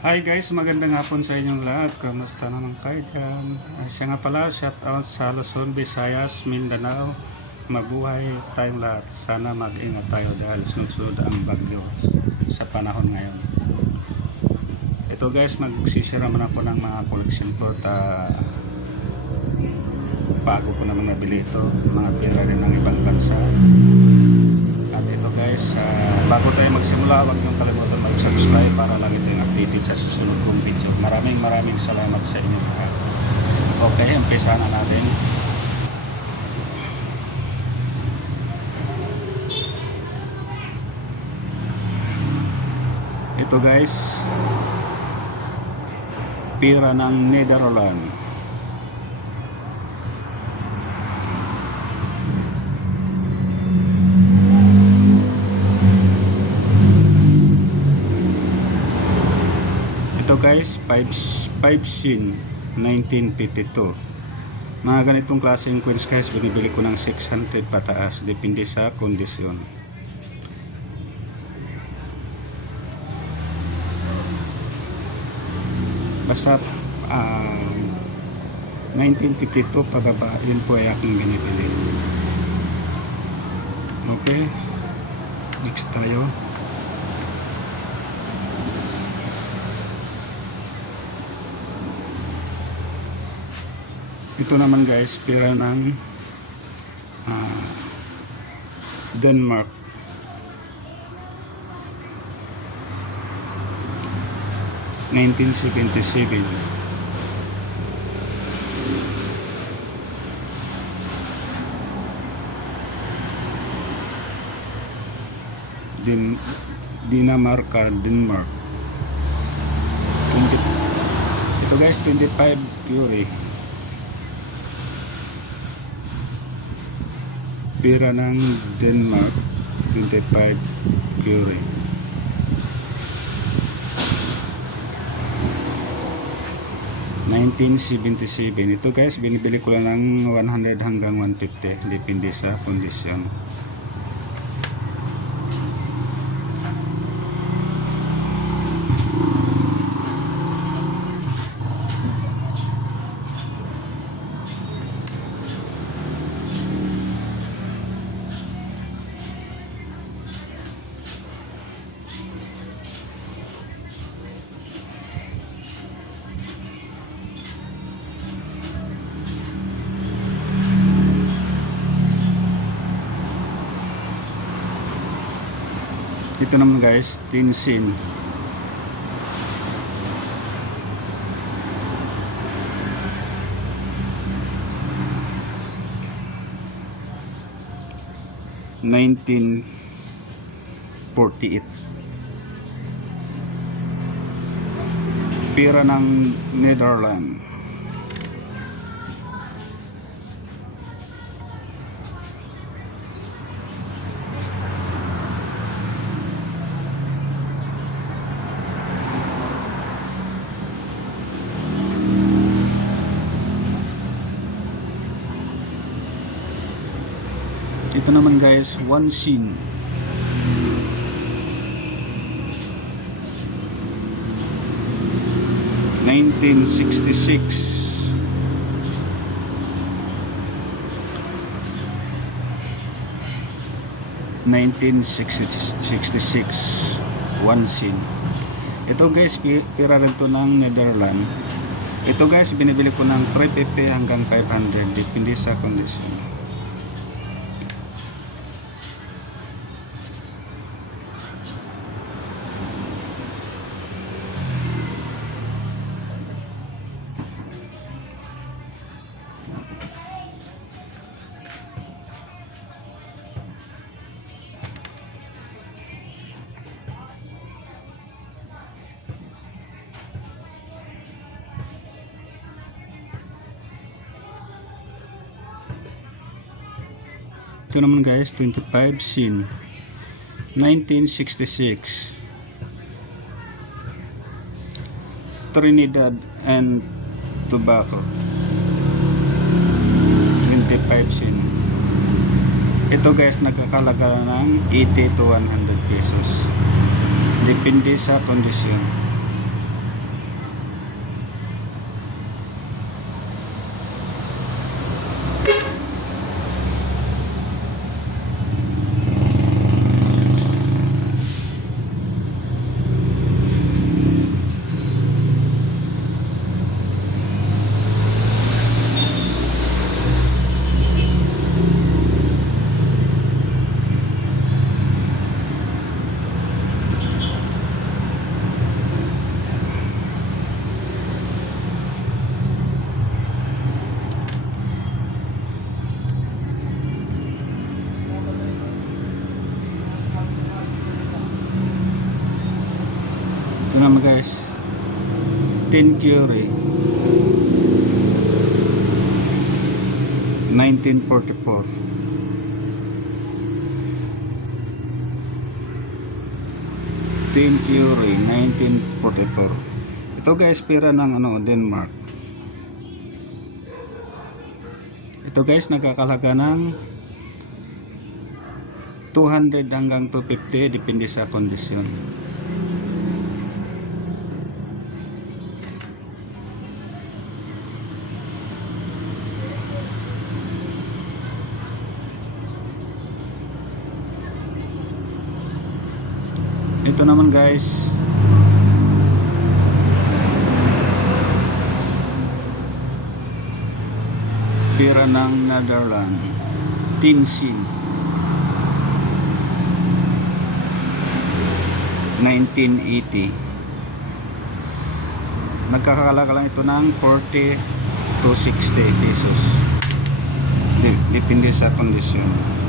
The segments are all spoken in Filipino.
Hi guys, magandang hapon sa inyong lahat. Kamusta naman kayo dyan? Ah, Siya nga pala, shout out sa Luzon, Visayas, Mindanao. Mabuhay tayong lahat. Sana mag-ingat tayo dahil sunod-sunod ang bagyo sa panahon ngayon. Ito guys, magsisira man ako ng mga collection ko. Ta bago ko naman nabili ito. Mga pera rin ng ibang bansa. At ito guys, ah, bago tayo magsimula, huwag niyong kalimutan mag-subscribe para lang ito updated sa susunod kong video. Maraming maraming salamat sa inyo lahat. Okay, umpisa na natin. Ito guys, pira ng Netherlands. Ito guys, 5 5 sin 1952. Mga ganitong klaseng coins guys, binibili ko ng 600 pataas. Depende sa kondisyon. Basta ah, 1952 pababa, yun po ay aking binibili. Okay. Next tayo. Ito naman guys, pira ng ah, Denmark. Nineteen seventy seven. Din Dinamarca, Denmark. 20, ito guys, 25 Fury. Pira ng Denmark 25 Curie $1977 ito guys binibili ko lang ng 100 hanggang 150 depende sa kondisyon ito naman guys tinsin Nineteen forty-eight. Pira ng Netherlands. Ito naman guys, one scene. Nineteen sixty six. Nineteen sixty six. One scene. Ito guys, pi- pira rin to ng Netherlands. Ito guys, binibili ko ng 350 hanggang 500. Depende sa kondisyon. Ito naman guys, 25 sin. 1966. Trinidad and Tobago. 25 sin. Ito guys, nagkakalaga ng 80 to 100 pesos. Depende sa kondisyon. Guys. 10 Curie. 1944. Tin Curie, 1944. Ito guys, pera ng ano, Denmark. Ito guys, nagkakalaga ng 200 hanggang 250 depende sa kondisyon. Ito naman guys. Pira ng Netherlands. Tinsin. 1980. Nagkakalaga lang ito ng 40 to 60 pesos. Depende sa kondisyon.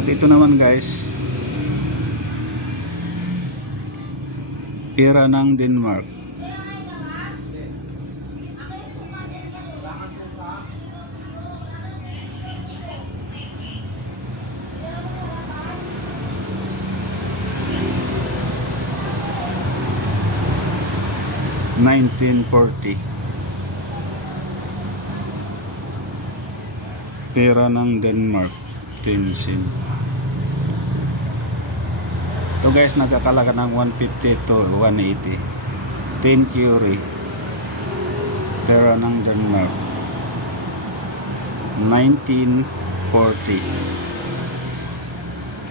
At ito naman guys, pera ng Denmark. Nineteen forty. Pera ng Denmark. Tinsin. Ito guys, nagkakalaga ng 150 to 180. 10 Curie. Pera ng Denmark. 1940.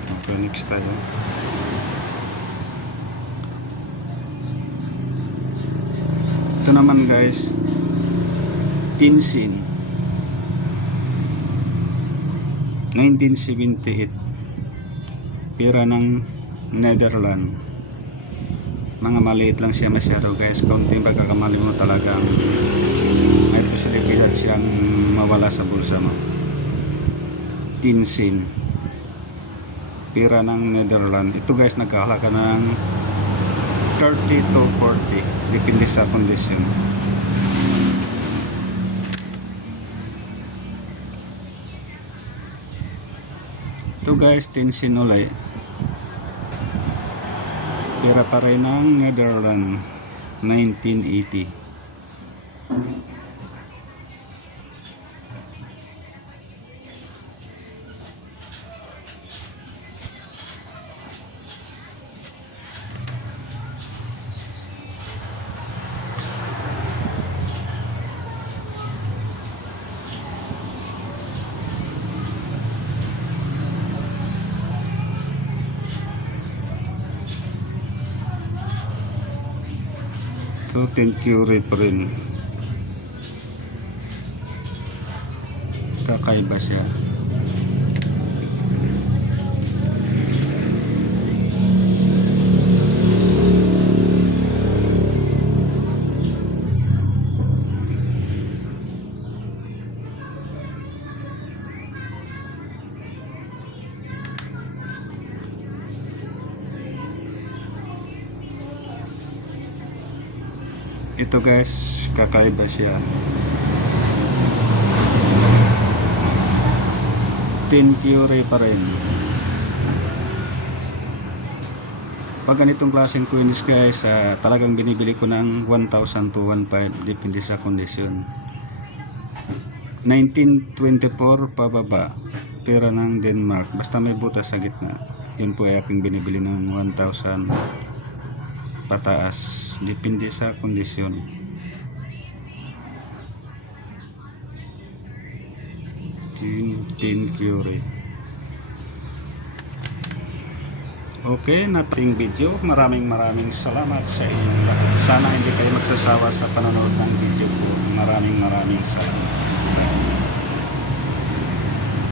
Okay, next tayo. Ito naman guys, Tinsin. 1978 pera ng Netherlands. Mga maliit lang siya masyado guys. Kaunting pagkakamali mo talagang may posibilidad siyang mawala sa bulsa mo. Tinsin pera ng Netherlands. Ito guys nagkahalaga ng 30 to 40 depende sa kondisyon Ito guys, tinsin ulay. Pera pa rin ng Netherlands, 1980. Ito, 10 Curie pa rin. Kakaiba siya. Ito guys, kakaiba siya. 10 Curie pa rin. Pag ganitong klaseng coins guys, ah, talagang binibili ko ng 1,000 to 1,500 depende sa kondisyon. 1924 pababa, pera ng Denmark. Basta may butas sa gitna. Yun po ay aking binibili ng 1,000 pataas. Depende sa kondisyon. Tin, Curie. Okay, nating video. Maraming maraming salamat sa inyong lahat. Sana hindi kayo magsasawa sa panonood ng video ko. Maraming maraming salamat.